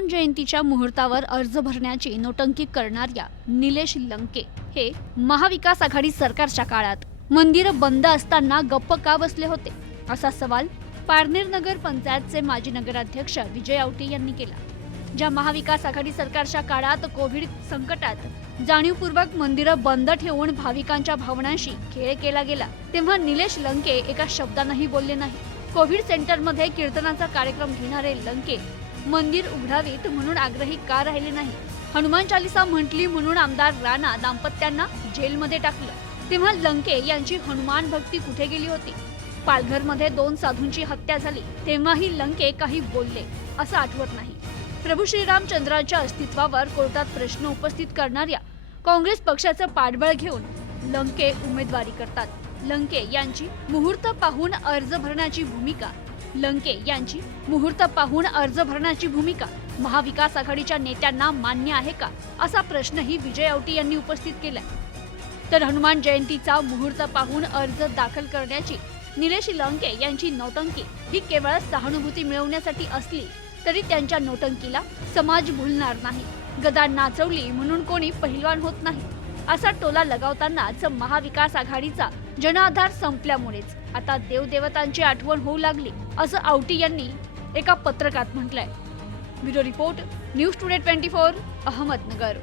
हनुमान जयंतीच्या मुहूर्तावर अर्ज भरण्याची नोटंकी करणाऱ्या निलेश लंके हे महाविकास आघाडी सरकारच्या काळात मंदिर बंद असताना गप्प का बसले होते? असा सवाल पारनेर नगर पंचायतचे माजी नगराध्यक्ष विजय आवटे यांनी केला. ज्या महाविकास आघाडी सरकारच्या काळात कोविड संकटात जाणीवपूर्वक मंदिरं बंद ठेवून भाविकांच्या भावनांशी खेळ केला गेला तेव्हा निलेश लंके एका शब्दानंही बोलले नाही. कोविड सेंटरमध्ये कीर्तनाचा कार्यक्रम घेणारे लंके मंदिर उघडावीत म्हणून आग्रही का राहिले नाही? हनुमान चालिसा म्हटली म्हणून आमदार राणा दाम्पत्यांना जेलमध्ये टाकलं. तेव्हा लंके यांची हनुमान भक्ती कुठे गेली होती? पालघरमध्ये दोन साधूंची हत्या झाली. तेव्हाही लंके काही बोलले असं आठवत नाही. प्रभू श्रीरामचंद्राच्या अस्तित्वावर कोर्टात प्रश्न उपस्थित करणाऱ्या काँग्रेस पक्षाचं पाठबळ घेऊन लंके उमेदवारी करतात. लंके यांची मुहूर्त पाहून अर्ज भरण्याची भूमिका लंके यांची मुहूर्त पाहून अर्ज भरण्याची भूमिका महाविकास आघाडीच्या नेत्यांना मान्य आहे का असा प्रश्नही विजय औटी यांनी उपस्थित केलाय. तर हनुमान जयंतीचा मुहूर्त पाहून अर्ज दाखल करण्याची निलेश लंके यांची नौटंकी ही केवळ सहानुभूती मिळवण्यासाठी असली तरी त्यांच्या नोटंकीला समाज भुलणार नाही. गदा नाचवली म्हणून कोणी पहिलवान होत नाही. असा टोला लगावतानाच महाविकास आघाडीचा जनाधार संपल्यामुळेच आता देवदेवतांची आठवण होऊ लागली असं आवटी यांनी एका पत्रकात म्हटलंय. Bureau report news today twenty four Ahmednagar.